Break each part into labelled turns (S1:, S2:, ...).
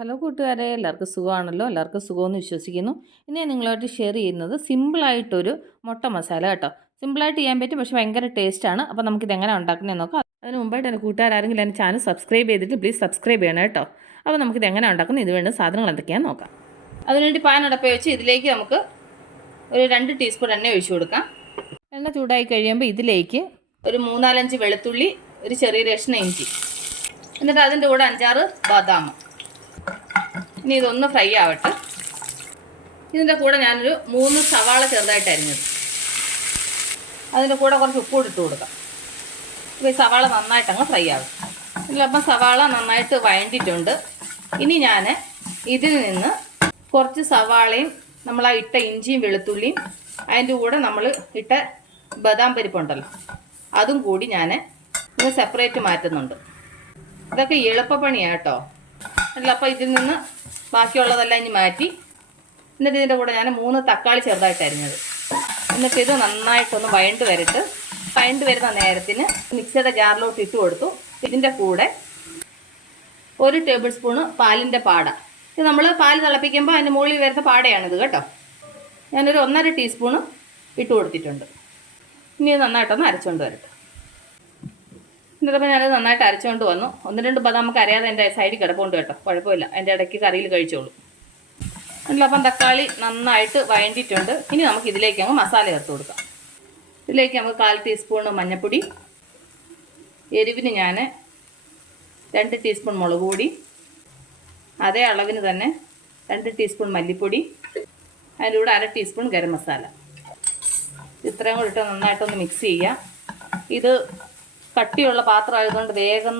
S1: Hello കൂട്ടുകാരെ എല്ലാവർക്കും സുഖമാണല്ലോ? എല്ലാവർക്കും സുഖമെന്ന് വിശ്വസിക്കുന്നു. ഇനി നിങ്ങളുമായിട്ട് ഷെയർ ചെയ്യുന്നത് സിമ്പിളായിട്ടൊരു മുട്ട മസാല കേട്ടോ. സിമ്പിളായിട്ട് ചെയ്യാൻ പറ്റും പക്ഷേ ഭയങ്കര ടേസ്റ്റാണ് അപ്പോൾ നമുക്കിത് എങ്ങനെ ഉണ്ടാക്കുന്നതെന്ന് നോക്കാം. അതിന് മുമ്പായിട്ട് എന്റെ കൂട്ടുകാരെങ്കിലും എന്റെ ചാനൽ സബ്സ്ക്രൈബ് ചെയ്തിട്ട് പ്ലീസ് സബ്സ്ക്രൈബ് ചെയ്യണം കേട്ടോ. അപ്പോൾ നമുക്കിത് എങ്ങനെ ഉണ്ടാക്കുന്നത്? ഇത് വേണ്ട സാധനങ്ങൾ എന്തൊക്കെയാണെന്ന് നോക്കാം. അതിനുവേണ്ടി പാൻ അടപ്പ് വെച്ച് ഇതിലേക്ക് നമുക്ക് ഒരു രണ്ട് ടീസ്പൂൺ എണ്ണ ഒഴിച്ചു കൊടുക്കാം. എണ്ണ ചൂടായി കഴിയുമ്പോൾ ഇതിലേക്ക് ഒരു മൂന്നാലഞ്ച് വെളുത്തുള്ളി ഒരു ചെറിയ രക്ഷണ ഇഞ്ചി. എന്നിട്ട് അതിന്റെ കൂടെ അഞ്ചാറ് ബാദാം. ഇനി ഇതൊന്ന് ഫ്രൈ ആവട്ടെ. ഇതിന്റെ കൂടെ ഞാനൊരു മൂന്ന് സവാള ചെറുതായിട്ട് അരിഞ്ഞത്. അതിന്റെ കൂടെ കുറച്ച് ഉപ്പ് ഇട്ട് കൊടുക്കാം. ഇപ്പോൾ ഈ സവാള നന്നായിട്ട് അങ്ങ് ഫ്രൈ ആവും. ഇതിലപ്പം സവാള നന്നായിട്ട് വഴണ്ടിട്ടുണ്ട്. ഇനി ഞാൻ ഇതിൽ നിന്ന് കുറച്ച് സവാളയും നമ്മൾ ആ ഇട്ട ഇഞ്ചിയും വെളുത്തുള്ളിയും അതിന്റെ കൂടെ നമ്മൾ ഇട്ട ബദാം പരിപ്പുണ്ടല്ലോ അതും കൂടി ഞാൻ ഇത് സെപ്പറേറ്റ് മാറ്റുന്നുണ്ട്. ഇതൊക്കെ എളുപ്പപ്പണിയാണ് കേട്ടോ. അല്ല അപ്പോൾ ഇതിൽ നിന്ന് ബാക്കിയുള്ളതെല്ലാം ഇനി മാറ്റി. എന്നിട്ട് ഇതിന്റെ കൂടെ ഞാൻ മൂന്ന് തക്കാളി ചെറുതായിട്ട് അരിഞ്ഞത്. എന്നിട്ട് ഇത് നന്നായിട്ടൊന്ന് വഴണ്ട് വരട്ട്. വഴണ്ട് വരുന്ന നേരത്തിന് മിക്സിയുടെ ജാറിലോട്ട് ഇട്ട് കൊടുത്തു. ഇതിന്റെ കൂടെ ഒരു ടേബിൾ സ്പൂണ് പാലിന്റെ പാട. ഇത് നമ്മൾ പാൽ തിളപ്പിക്കുമ്പോൾ അതിന്റെ മുകളിൽ വരുന്ന പാടയാണിത് കേട്ടോ. ഞാനൊരു ഒന്നര ടീസ്പൂണ് ഇട്ട് കൊടുത്തിട്ടുണ്ട്. ഇനി നന്നായിട്ടൊന്ന് അരച്ചുകൊണ്ട് വരട്ടെ. എന്നിട്ടപ്പോൾ ഞാനത് നന്നായിട്ട് അരച്ചുകൊണ്ട് വന്നു. ഒന്ന് രണ്ട് പദം നമുക്ക് അറിയാതെ എന്റെ സൈഡിൽ കിടപ്പുണ്ട് കേട്ടോ. കുഴപ്പമില്ല. എന്റെ ഇടയ്ക്ക് കറിയിൽ കഴിച്ചോളൂ. അപ്പം തക്കാളി നന്നായിട്ട് വഴണ്ടിയിട്ടുണ്ട്. ഇനി നമുക്ക് ഇതിലേക്ക് അങ്ങ് മസാല ചേർത്ത് കൊടുക്കാം. ഇതിലേക്ക് നമുക്ക് കാൽ ടീസ്പൂൺ മഞ്ഞൾപ്പൊടി എരിവിന് ഞാൻ രണ്ട് ടീസ്പൂൺ മുളക് പൊടി അതേ അളവിന് തന്നെ രണ്ട് ടീസ്പൂൺ മല്ലിപ്പൊടി അതിന്റെ കൂടെ അര ടീസ്പൂൺ ഗരം മസാല. ഇത്രയും കൂടി ഇട്ട് നന്നായിട്ടൊന്ന് മിക്സ് ചെയ്യുക. ഇത് കട്ടിയുള്ള പാത്രം ആയതുകൊണ്ട് വേഗം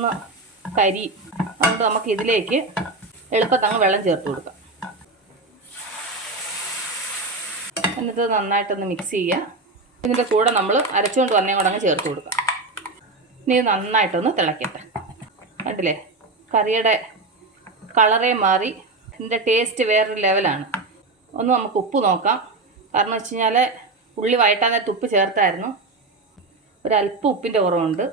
S1: കരി. അതുകൊണ്ട് നമുക്ക് ഇതിലേക്ക് എളുപ്പത്തങ്ങ് വെള്ളം ചേർത്ത് കൊടുക്കാം. എന്നിട്ട് നന്നായിട്ടൊന്ന് മിക്സ് ചെയ്യുക. ഇതിന്റെ കൂടെ നമ്മൾ അരച്ചുകൊണ്ട് വന്നേ കൂടെ അങ്ങ് ചേർത്ത് കൊടുക്കാം. ഇനി ഇത് നന്നായിട്ടൊന്ന് തിളക്കട്ടെ. കണ്ടില്ലേ? കറിയുടെ കളറേ മാറി. ഇതിന്റെ ടേസ്റ്റ് വേറൊരു ലെവലാണ് ഒന്ന് നമുക്ക് ഉപ്പ് നോക്കാം. കാരണം വെച്ച് കഴിഞ്ഞാൽ ഉള്ളി വഴറ്റാൻ നേരത്ത് ഉപ്പ് ചേർത്തായിരുന്നു. ഒരല്പം ഉപ്പിന്റെ കുറവുണ്ട്.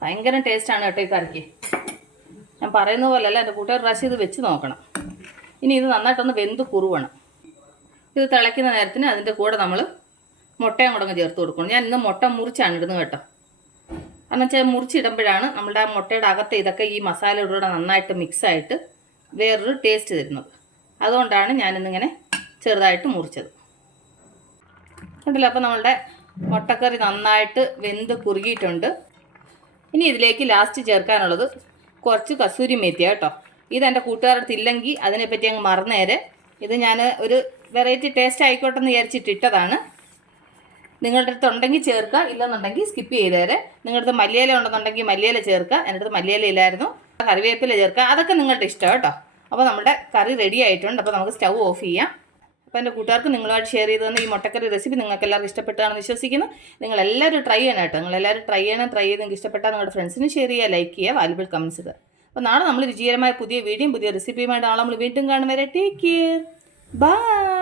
S1: ഭയങ്കര ടേസ്റ്റാണ് കേട്ടോ ഈ കറിക്ക്. ഞാൻ പറയുന്ന പോലെയല്ല എന്റെ കൂട്ടുകാർ പ്രാവശ്യം ഇത് വെച്ച് നോക്കണം. ഇനി ഇത് നന്നായിട്ടൊന്ന് വെന്ത് കുറുവണം. ഇത് തിളയ്ക്കുന്ന നേരത്തിന് അതിന്റെ കൂടെ നമ്മൾ മുട്ടയും കൂടെ ചേർത്ത് കൊടുക്കണം. ഞാൻ ഇന്ന് മുട്ട മുറിച്ചാണ് ഇടുന്നത് കേട്ടോ. കാരണം വെച്ചാൽ മുറിച്ചിടുമ്പോഴാണ് നമ്മുടെ ആ മുട്ടയുടെ അകത്ത് ഇതൊക്കെ ഈ മസാലയുടെ നന്നായിട്ട് മിക്സായിട്ട് വേറൊരു ടേസ്റ്റ് തരുന്നത്. അതുകൊണ്ടാണ് ഞാനിന്നിങ്ങനെ ചെറുതായിട്ട് മുറിച്ചത്. കണ്ടില്ല? അപ്പോൾ നമ്മളുടെ മുട്ടക്കറി നന്നായിട്ട് വെന്ത് കുറുകിയിട്ടുണ്ട്. ഇനി ഇതിലേക്ക് ലാസ്റ്റ് ചേർക്കാനുള്ളത് കുറച്ച് കസൂരി മേത്തിയ കേട്ടോ. ഇതെന്റെ കൂട്ടുകാരുടെ ഇല്ലെങ്കിൽ അതിനെപ്പറ്റി അങ്ങ് മറന്നേരെ. ഇത് ഞാൻ ഒരു വെറൈറ്റി ടേസ്റ്റ് ആയിക്കോട്ടെ എന്ന് വിചാരിച്ചിട്ട് ഇട്ടതാണ്. നിങ്ങളുടെ അടുത്ത് ഉണ്ടെങ്കിൽ ചേർക്കുക ഇല്ലെന്നുണ്ടെങ്കിൽ സ്കിപ്പ് ചെയ്തേരെ. നിങ്ങളുടെ അടുത്ത് മല്ലിയില ഉണ്ടെന്നുണ്ടെങ്കിൽ മല്ലിയില ചേർക്കുക എന്റെ അടുത്ത് മല്ലിയില ഇല്ലായിരുന്നു കറിവേപ്പില ചേർക്കുക. അതൊക്കെ നിങ്ങളുടെ ഇഷ്ടം കേട്ടോ. അപ്പോൾ നമ്മുടെ കറി റെഡി ആയിട്ടുണ്ട്. അപ്പോൾ നമുക്ക് സ്റ്റൗ ഓഫ് ചെയ്യാം. അപ്പോൾ എന്റെ കൂട്ടുകാർക്ക് നിങ്ങളുമായിട്ട് ഷെയർ ചെയ്ത് തന്നെ ഈ മുട്ടക്കറി റെസിപ്പി നിങ്ങൾക്ക് എല്ലാവർക്കും ഇഷ്ടപ്പെട്ടാണെന്ന് വിശ്വസിക്കുന്നു. നിങ്ങൾ എല്ലാവരും ട്രൈ ചെയ്യണം കേട്ടോ. നിങ്ങൾ എല്ലാവരും ട്രൈ ചെയ്യണം ട്രൈ ചെയ്ത് നിങ്ങൾക്ക് ഇഷ്ടപ്പെട്ടാൽ നിങ്ങളുടെ ഫ്രണ്ട്സിന് ഷെയർ ചെയ്യുക ലൈക്ക് ചെയ്യുക വാലുബിൾ കമൻസ് ഇടുക. അപ്പോൾ നാളെ നമ്മൾ വിജയകരമായ പുതിയ വീഡിയോയും പുതിയ റെസിപ്പിയുമായിട്ട് നാളെ നമ്മൾ വീണ്ടും കാണും വരെ. Take care by